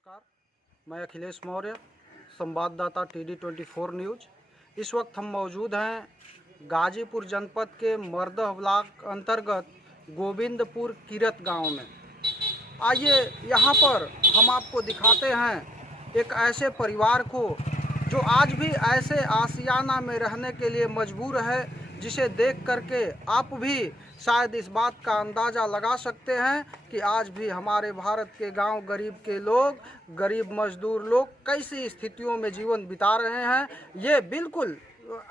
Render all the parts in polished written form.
नमस्कार, मैं अखिलेश मौर्य, संवाददाता TD24 न्यूज़। इस वक्त हम मौजूद हैं गाजीपुर जनपद के मरदह ब्लॉक अंतर्गत गोविंदपुर किरत गांव में। आइए यहाँ पर हम आपको दिखाते हैं एक ऐसे परिवार को जो आज भी ऐसे आशियाना में रहने के लिए मजबूर है, जिसे देख करके आप भी शायद इस बात का अंदाज़ा लगा सकते हैं कि आज भी हमारे भारत के गांव गरीब के लोग, गरीब मजदूर लोग कैसी स्थितियों में जीवन बिता रहे हैं। ये बिल्कुल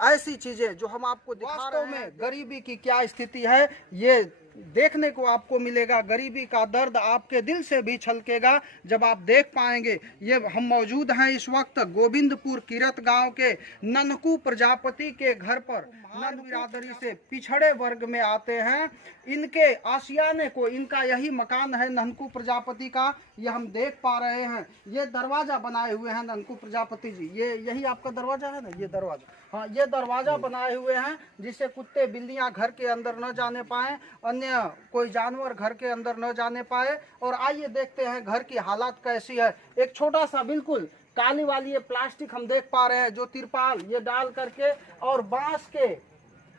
ऐसी चीज़ें जो हम आपको दिखा रहे हैं, गरीबी की क्या स्थिति है ये देखने को आपको मिलेगा। गरीबी का दर्द आपके दिल से भी छलकेगा जब आप देख पाएंगे। ये हम मौजूद हैं इस वक्त गोविंदपुर किरत गांव के ननकू प्रजापति के घर पर। नन बिरादरी से पिछड़े वर्ग में आते हैं। इनके आशियाने को, इनका यही मकान है ननकू प्रजापति का, ये हम देख पा रहे हैं। ये दरवाजा बनाए हुए हैं ननकू प्रजापति जी, ये यही आपका दरवाजा है ना, ये दरवाजा, हाँ ये दरवाजा बनाए हुए हैं जिससे कुत्ते बिल्लियां घर के अंदर न जाने पाए, अन्य कोई जानवर घर के अंदर न जाने पाए। और आइए देखते हैं घर की हालत कैसी है। एक छोटा सा बिल्कुल काली वाली ये प्लास्टिक हम देख पा रहे हैं, जो तिरपाल ये डाल करके और बांस के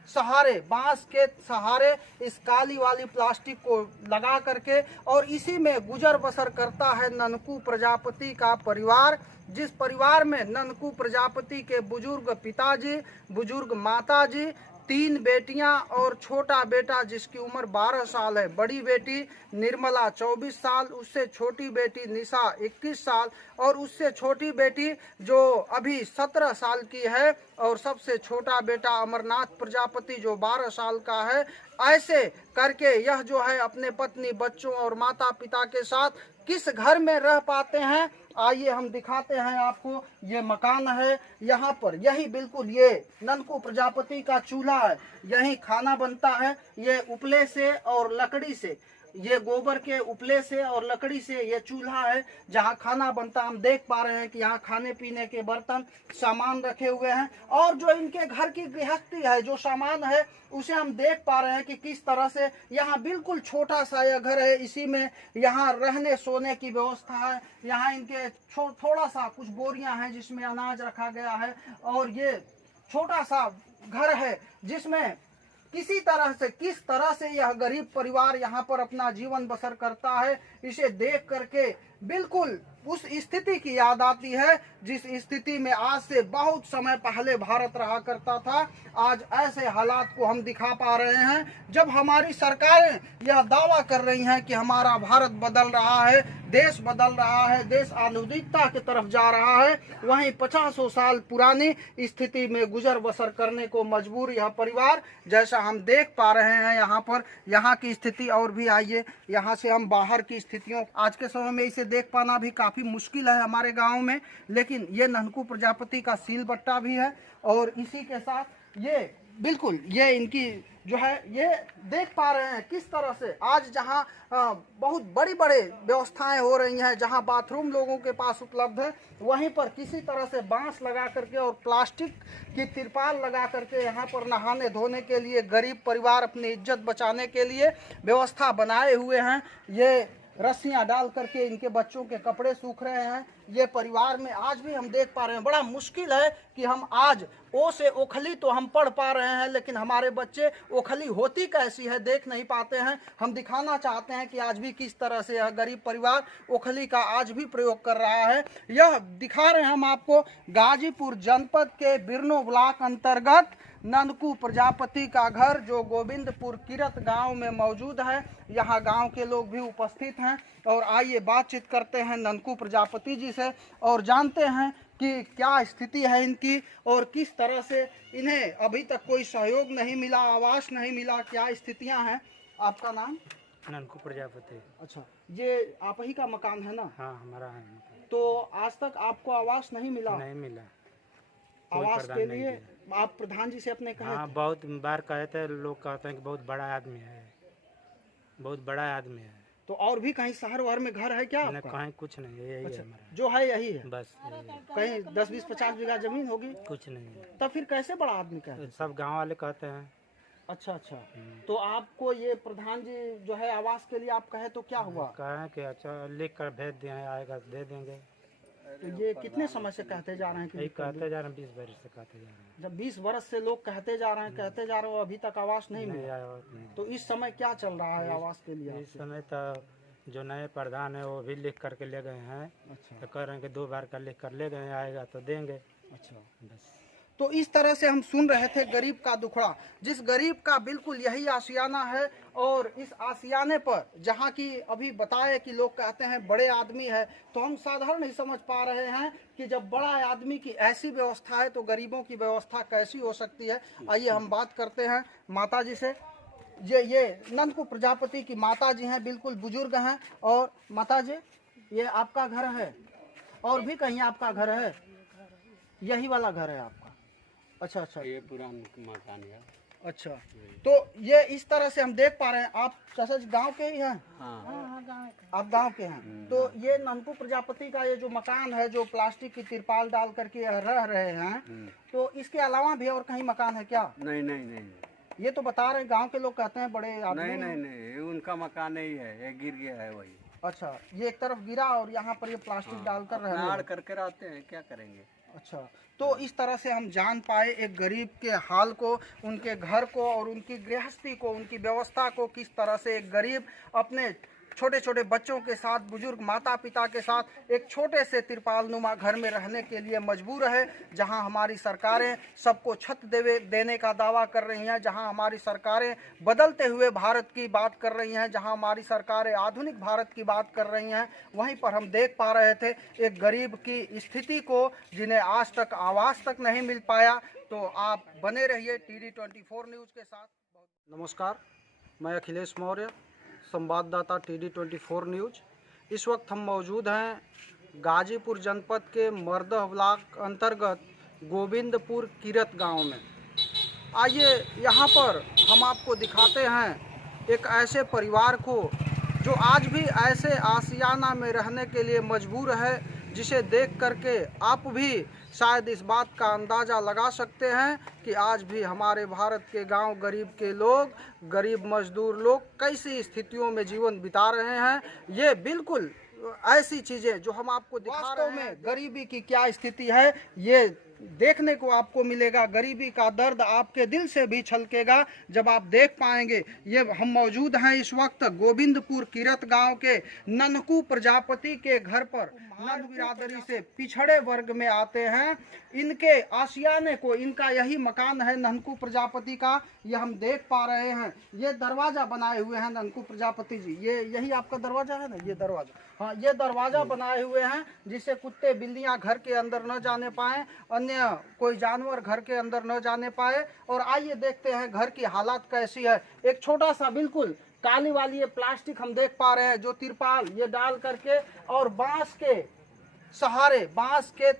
सहारे इस काली वाली प्लास्टिक को लगा करके और इसी में गुजर बसर करता है ननकू प्रजापति का परिवार। जिस परिवार में ननकू प्रजापति के बुजुर्ग पिताजी, बुजुर्ग माताजी, 3 बेटियां और छोटा बेटा जिसकी उम्र 12 साल है। बड़ी बेटी निर्मला 24 साल, उससे छोटी बेटी निशा 21 साल और उससे छोटी बेटी जो अभी 17 साल की है, और सबसे छोटा बेटा अमरनाथ प्रजापति जो 12 साल का है। ऐसे करके यह जो है अपने पत्नी, बच्चों और माता पिता के साथ किस घर में रह पाते हैं, आइए हम दिखाते हैं आपको। ये मकान है, यहाँ पर यही बिल्कुल ये ननकू प्रजापति का चूल्हा है, यही खाना बनता है। ये उपले से और लकड़ी से, ये गोबर के उपले से और लकड़ी से ये चूल्हा है जहाँ खाना बनता। हम देख पा रहे हैं कि यहाँ खाने पीने के बर्तन, सामान रखे हुए हैं। और जो इनके घर की गृहस्थी है, जो सामान है, उसे हम देख पा रहे हैं कि किस तरह से यहाँ बिल्कुल छोटा सा यह घर है। इसी में यहाँ रहने सोने की व्यवस्था है। यहाँ इनके थोड़ा सा कुछ बोरियां हैं जिसमें अनाज रखा गया है। और ये छोटा सा घर है जिसमें किस तरह से यह गरीब परिवार यहाँ पर अपना जीवन बसर करता है, इसे देख करके बिल्कुल उस स्थिति की याद आती है जिस स्थिति में आज से बहुत समय पहले भारत रहा करता था। आज ऐसे हालात को हम दिखा पा रहे हैं जब हमारी सरकारें यह दावा कर रही हैं कि हमारा भारत बदल रहा है, देश बदल रहा है, देश आधुनिकता की तरफ जा रहा है। वहीं 50 साल पुरानी स्थिति में गुजर बसर करने को मजबूर यह परिवार, जैसा हम देख पा रहे हैं यहाँ पर। यहाँ की स्थिति और भी, आइए यहाँ से हम बाहर की स्थितियों, आज के समय में इसे देख पाना भी काफ़ी मुश्किल है हमारे गांव में, लेकिन ये ननकू प्रजापति का सील बट्टा भी है। और इसी के साथ ये बिल्कुल ये इनकी जो है, ये देख पा रहे हैं किस तरह से आज जहां बहुत बड़ी व्यवस्थाएं हो रही हैं, जहां बाथरूम लोगों के पास उपलब्ध है, वहीं पर किसी तरह से बांस लगा करके और प्लास्टिक की तिरपाल लगा करके यहाँ पर नहाने धोने के लिए गरीब परिवार अपनी इज्जत बचाने के लिए व्यवस्था बनाए हुए हैं। ये रस्सियां डाल करके इनके बच्चों के कपड़े सूख रहे हैं। ये परिवार में आज भी हम देख पा रहे हैं, बड़ा मुश्किल है कि हम आज ओ से ओखली तो हम पढ़ पा रहे हैं, लेकिन हमारे बच्चे ओखली होती कैसी है देख नहीं पाते हैं। हम दिखाना चाहते हैं कि आज भी किस तरह से यह गरीब परिवार ओखली का आज भी प्रयोग कर रहा है। यह दिखा रहे हैं हम आपको गाजीपुर जनपद के बिरनो ब्लॉक अंतर्गत ननकू प्रजापति का घर जो गोविंदपुर किरत गांव में मौजूद है। यहाँ गांव के लोग भी उपस्थित हैं और आइए बातचीत करते हैं ननकू प्रजापति जी से और जानते हैं कि क्या स्थिति है इनकी और किस तरह से इन्हें अभी तक कोई सहयोग नहीं मिला, आवास नहीं मिला, क्या स्थितियां हैं। आपका नाम? ननकू प्रजापति। अच्छा, ये आप ही का मकान है ना? हाँ, हमारा है मकान। तो आज तक आपको आवास नहीं मिला? नहीं मिला। आवास के लिए आप प्रधान जी से अपने कहे? हाँ, बहुत बार कहे थे, लोग कहते हैं कि बहुत बड़ा आदमी है, बहुत बड़ा आदमी है। तो और भी कहीं शहर वहर में घर है क्या आपका? कहीं कुछ नहीं है, यही अच्छा, है हमारा। जो है यही है बस यही है। कहीं 10-20-50 बीघा जमीन होगी? कुछ नहीं है। तब फिर कैसे बड़ा आदमी का है? सब गांव वाले कहते हैं। अच्छा अच्छा। तो आपको ये प्रधान जी जो है आवास के लिए आप कहे तो क्या हुआ? कहें कि अच्छा लिख कर भेज दिए हैं, आएगा तो दे देंगे। तो ये कितने समय से कहते जा रहे हैं कि यही लिख कर कहते जा रहे हैं, 20 बरस से कहते जा रहे हैं। जब 20 वर्ष से लोग कहते जा रहे हैं अभी तक आवास नहीं नहीं मिला। आया और नहीं। तो इस समय क्या चल रहा है आवास के लिए इस आपके? समय तो जो नए प्रधान है वो भी लिख करके ले गए हैं, अच्छा तो कह रहे हैं कि 2 बार का लिख कर ले गए हैं, आएगा तो देंगे अच्छा। बस। तो इस तरह से हम सुन रहे थे गरीब का दुखड़ा, जिस गरीब का बिल्कुल यही आशियाना है। और इस आशियाने पर जहाँ की अभी बताए कि लोग कहते हैं बड़े आदमी है, तो हम साधारण नहीं समझ पा रहे हैं कि जब बड़ा आदमी की ऐसी व्यवस्था है तो गरीबों की व्यवस्था कैसी हो सकती है। आइए हम बात करते हैं माता जी से। ये नंदकू प्रजापति की माता जी हैं, बिल्कुल बुजुर्ग हैं। और माता जी, ये आपका घर है और भी कहीं आपका घर है? यही वाला घर है आपका? अच्छा अच्छा। ये पुराना मकान है। अच्छा, तो ये इस तरह से हम देख पा रहे हैं। आप ससज गांव के ही हैं? हाँ आप गांव के हैं। तो ये नंदकू प्रजापति का ये जो मकान है, जो प्लास्टिक की तिरपाल डाल करके रह रहे हैं, तो इसके अलावा भी और कहीं मकान है क्या? नहीं नहीं नहीं ये तो बता रहे हैं, गांव के लोग कहते हैं बड़े आदमी नहीं हैं। नहीं नहीं, ये उनका मकान नहीं है, ये गिर गया है वही। अच्छा, ये एक तरफ गिरा और यहाँ पर ये प्लास्टिक डालकर रह आड़ करके रहते हैं, क्या करेंगे। अच्छा, तो इस तरह से हम जान पाए एक गरीब के हाल को, उनके घर को और उनकी गृहस्थी को, उनकी व्यवस्था को, किस तरह से एक गरीब अपने छोटे छोटे बच्चों के साथ, बुजुर्ग माता पिता के साथ एक छोटे से तिरपालनुमा घर में रहने के लिए मजबूर है। जहां हमारी सरकारें सबको छत देने का दावा कर रही हैं, जहां हमारी सरकारें बदलते हुए भारत की बात कर रही हैं, जहां हमारी सरकारें आधुनिक भारत की बात कर रही हैं, वहीं पर हम देख पा रहे थे एक गरीब की स्थिति को, जिन्हें आज तक आवास तक नहीं मिल पाया। तो आप बने रहिए TD24 न्यूज़ के साथ। नमस्कार, मैं अखिलेश मौर्य, संवाददाता TD24 न्यूज़। इस वक्त हम मौजूद हैं गाजीपुर जनपद के मरदह ब्लॉक अंतर्गत गोविंदपुर किरत गांव में। आइए यहाँ पर हम आपको दिखाते हैं एक ऐसे परिवार को जो आज भी ऐसे आशियाना में रहने के लिए मजबूर है, जिसे देख करके आप भी शायद इस बात का अंदाज़ा लगा सकते हैं कि आज भी हमारे भारत के गांव, गरीब के लोग, गरीब मजदूर लोग कैसी स्थितियों में जीवन बिता रहे हैं। ये बिल्कुल ऐसी चीज़ें जो हम आपको दिखा रहे हैं, गरीबी की क्या स्थिति है, ये देखने को आपको मिलेगा। गरीबी का दर्द आपके दिल से भी छलकेगा जब आप देख पाएंगे। ये हम मौजूद हैं इस वक्त गोविंदपुर किरत गांव के ननकू प्रजापति के घर पर। नन बिरादरी से पिछड़े वर्ग में आते हैं। इनके आशियाने को, इनका यही मकान है ननकू प्रजापति का, ये हम देख पा रहे हैं। ये दरवाजा बनाए हुए हैं ननकू प्रजापति जी, ये यही आपका दरवाजा है ना? ये दरवाजा, हाँ, ये दरवाजा बनाए हुए हैं जिससे कुत्ते बिल्लियां घर के अंदर न जाने पाए, अन्य कोई जानवर घर के अंदर न जाने पाए। और आइए देखते हैं घर की हालत कैसी है। एक छोटा सा बिल्कुल काली वाली ये प्लास्टिक हम देख पा रहे हैं, जो तिरपाल ये डाल करके और बांस के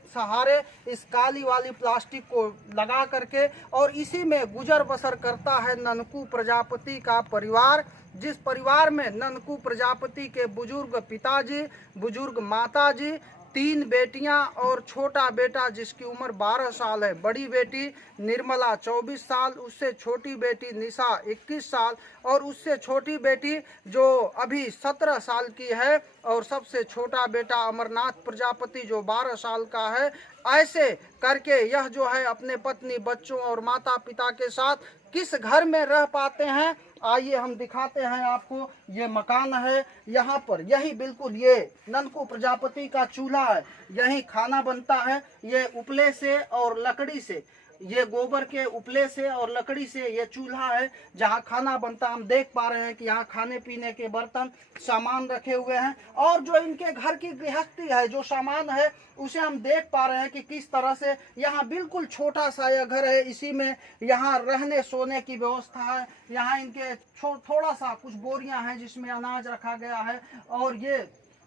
सहारे इस काली वाली प्लास्टिक को लगा करके, और इसी में गुजर बसर करता है ननकू प्रजापति का परिवार। जिस परिवार में ननकू प्रजापति के बुजुर्ग पिताजी, बुजुर्ग माताजी, 3 बेटियां और छोटा बेटा जिसकी उम्र 12 साल है। बड़ी बेटी निर्मला 24 साल, उससे छोटी बेटी निशा 21 साल और उससे छोटी बेटी जो अभी 17 साल की है, और सबसे छोटा बेटा अमरनाथ प्रजापति जो 12 साल का है। ऐसे करके यह जो है अपने पत्नी, बच्चों और माता पिता के साथ किस घर में रह पाते हैं। आइए हम दिखाते हैं आपको। ये मकान है, यहाँ पर यही बिल्कुल ये ननकू प्रजापति का चूल्हा है, यही खाना बनता है। ये उपले से और लकड़ी से, ये गोबर के उपले से और लकड़ी से ये चूल्हा है जहाँ खाना बनता। हम देख पा रहे हैं कि यहाँ खाने पीने के बर्तन, सामान रखे हुए हैं, और जो इनके घर की गृहस्थी है, जो सामान है, उसे हम देख पा रहे हैं कि किस तरह से यहाँ बिल्कुल छोटा सा यह घर है। इसी में यहाँ रहने सोने की व्यवस्था है। यहाँ इनके थोड़ा सा कुछ बोरियां हैं जिसमें अनाज रखा गया है, और ये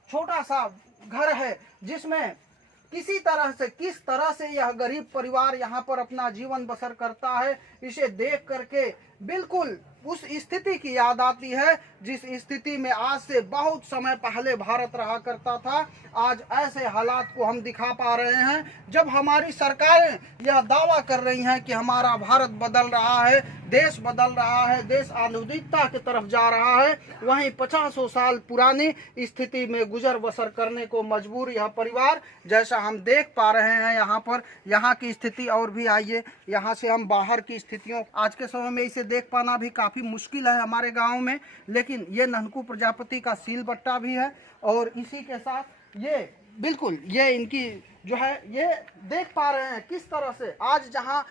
छोटा सा घर है जिसमें किस तरह से यह गरीब परिवार यहाँ पर अपना जीवन बसर करता है, इसे देख करके बिल्कुल उस स्थिति की याद आती है जिस स्थिति में आज से बहुत समय पहले भारत रहा करता था। आज ऐसे हालात को हम दिखा पा रहे हैं जब हमारी सरकारें यह दावा कर रही हैं कि हमारा भारत बदल रहा है, देश बदल रहा है, देश आधुनिकता की तरफ जा रहा है, वहीं 50 साल पुरानी स्थिति में गुजर बसर करने को मजबूर यह परिवार, जैसा हम देख पा रहे हैं यहाँ पर। यहाँ की स्थिति और भी, आइए यहाँ से हम बाहर की स्थितियों, आज के समय में इसे देख पाना भी काफ़ी मुश्किल है हमारे गांव में, लेकिन ये ननकू प्रजापति का सील बट्टा भी है। और इसी के साथ ये बिल्कुल ये इनकी जो है, ये देख पा रहे हैं किस तरह से आज जहां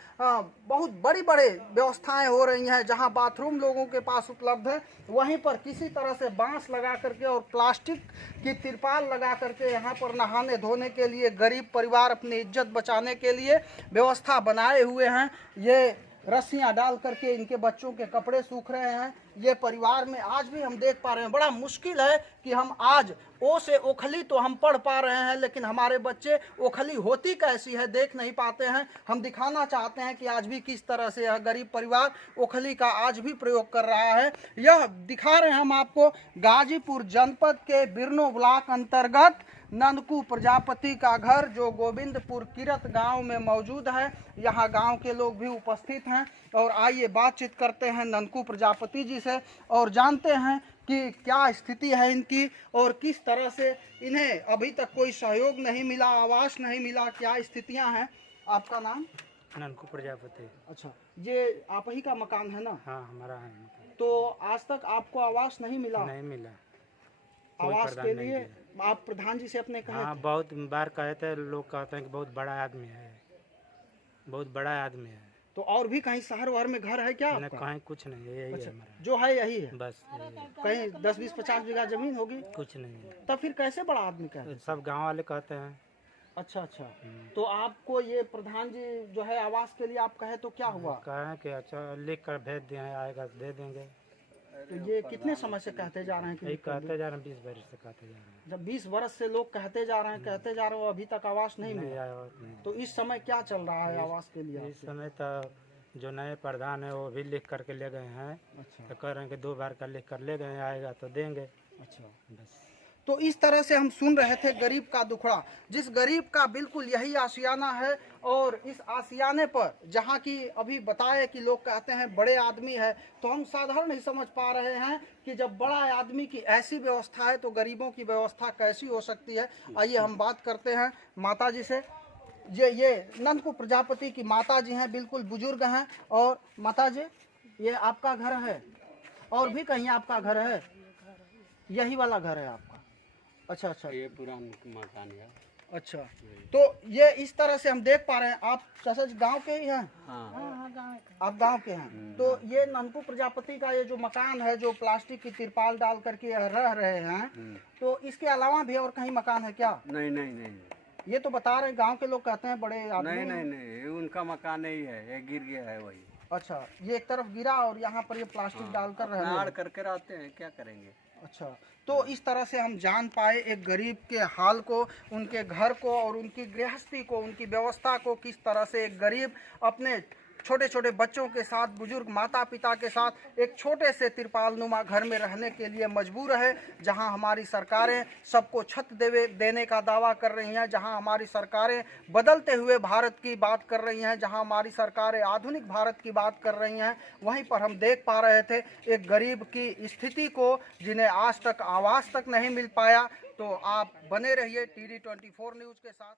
बहुत बड़ी बड़ी व्यवस्थाएं हो रही हैं, जहां बाथरूम लोगों के पास उपलब्ध है, वहीं पर किसी तरह से बांस लगा करके और प्लास्टिक की तिरपाल लगा करके यहाँ पर नहाने धोने के लिए गरीब परिवार अपनी इज्जत बचाने के लिए व्यवस्था बनाए हुए हैं। ये रस्सियां डाल करके इनके बच्चों के कपड़े सूख रहे हैं। ये परिवार में आज भी हम देख पा रहे हैं, बड़ा मुश्किल है कि हम आज ओ से ओखली तो हम पढ़ पा रहे हैं, लेकिन हमारे बच्चे ओखली होती कैसी है देख नहीं पाते हैं। हम दिखाना चाहते हैं कि आज भी किस तरह से यह गरीब परिवार ओखली का आज भी प्रयोग कर रहा है। यह दिखा रहे हैं हम आपको गाजीपुर जनपद के बिरनो ब्लॉक अंतर्गत ननकू प्रजापति का घर, जो गोविंदपुर किरत गांव में मौजूद है। यहाँ गांव के लोग भी उपस्थित हैं और आइए बातचीत करते हैं ननकू प्रजापति जी से और जानते हैं कि क्या स्थिति है इनकी और किस तरह से इन्हें अभी तक कोई सहयोग नहीं मिला, आवास नहीं मिला, क्या स्थितियां हैं। आपका नाम? ननकू प्रजापति। अच्छा, ये आप ही का मकान है ना? हाँ, हमारा है मकान। तो आज तक आपको आवास नहीं मिला? नहीं मिला। आवास के लिए आप प्रधान जी से अपने कहे? हाँ, बहुत बार कहे थे, लोग कहते हैं कि बहुत बड़ा आदमी है, बहुत बड़ा आदमी है। तो और भी कहीं शहर वहर में घर है क्या नहीं, आपका? कहीं कुछ नहीं है, यही अच्छा, है हमारा, जो है यही है, बस यही है। कहीं 10-20-50 बीघा जमीन होगी? कुछ नहीं है। तब फिर कैसे बड़ा आदमी कहते? सब गांव वाले कहते हैं। अच्छा अच्छा, तो आपको ये प्रधान जी जो है आवास के लिए आप कहे तो क्या हुआ? कहें कि अच्छा लिख कर भेज दिए हैं, आएगा तो दे देंगे। तो ये कितने समय से कहते जा रहे हैं यही कि कहते जा रहे हैं, 20 वर्ष से कहते जा रहे हैं। जब 20 वर्ष से लोग कहते जा रहे हैं अभी तक आवास नहीं नहीं मिला, आया और नहीं। तो इस समय क्या चल रहा है आवास के लिए इस आपके? समय तो जो नए प्रधान है वो भी लिख करके ले गए हैं, अच्छा तो कह रहे हैं कि 2 बार का लिख कर ले गए, आएगा तो देंगे। अच्छा। बस तो इस तरह से हम सुन रहे थे गरीब का दुखड़ा, जिस गरीब का बिल्कुल यही आशियाना है। और इस आशियाने पर जहाँ की अभी बताए कि लोग कहते हैं बड़े आदमी है, तो हम साधारण नहीं समझ पा रहे हैं कि जब बड़ा आदमी की ऐसी व्यवस्था है तो गरीबों की व्यवस्था कैसी हो सकती है। आइए हम बात करते हैं माता जी से। ये ननकू प्रजापति की माता जी हैं, बिल्कुल बुजुर्ग हैं। और माता जी, ये आपका घर है और भी कहीं आपका घर है? यही वाला घर है आपका? अच्छा अच्छा, ये पुराना मकान है। अच्छा, तो ये इस तरह से हम देख पा रहे हैं। आप चाचा जी गाँव के ही हैं? हाँ, आप गांव के हैं। तो ये ननकू प्रजापति का ये जो मकान है, जो प्लास्टिक की तिरपाल डाल करके रह रहे हैं, तो इसके अलावा भी और कहीं मकान है क्या? नहीं नहीं नहीं ये तो बता रहे हैं गांव के लोग कहते हैं बड़े आदमी नहीं हैं। नहीं नहीं, ये उनका मकान नहीं है, ये गिर गया है वही। अच्छा, ये एक तरफ गिरा और यहाँ पर ये प्लास्टिक डालकर रह नाड़ करके रहते हैं, क्या करेंगे। अच्छा, तो इस तरह से हम जान पाए एक गरीब के हाल को, उनके घर को और उनकी गृहस्थी को, उनकी व्यवस्था को, किस तरह से एक गरीब अपने छोटे छोटे बच्चों के साथ, बुजुर्ग माता पिता के साथ एक छोटे से तिरपालनुमा घर में रहने के लिए मजबूर है। जहां हमारी सरकारें सबको छत देने का दावा कर रही हैं, जहां हमारी सरकारें बदलते हुए भारत की बात कर रही हैं, जहां हमारी सरकारें आधुनिक भारत की बात कर रही हैं, वहीं पर हम देख पा रहे थे एक गरीब की स्थिति को, जिन्हें आज तक आवास तक नहीं मिल पाया। तो आप बने रहिए TD24 न्यूज़ के साथ।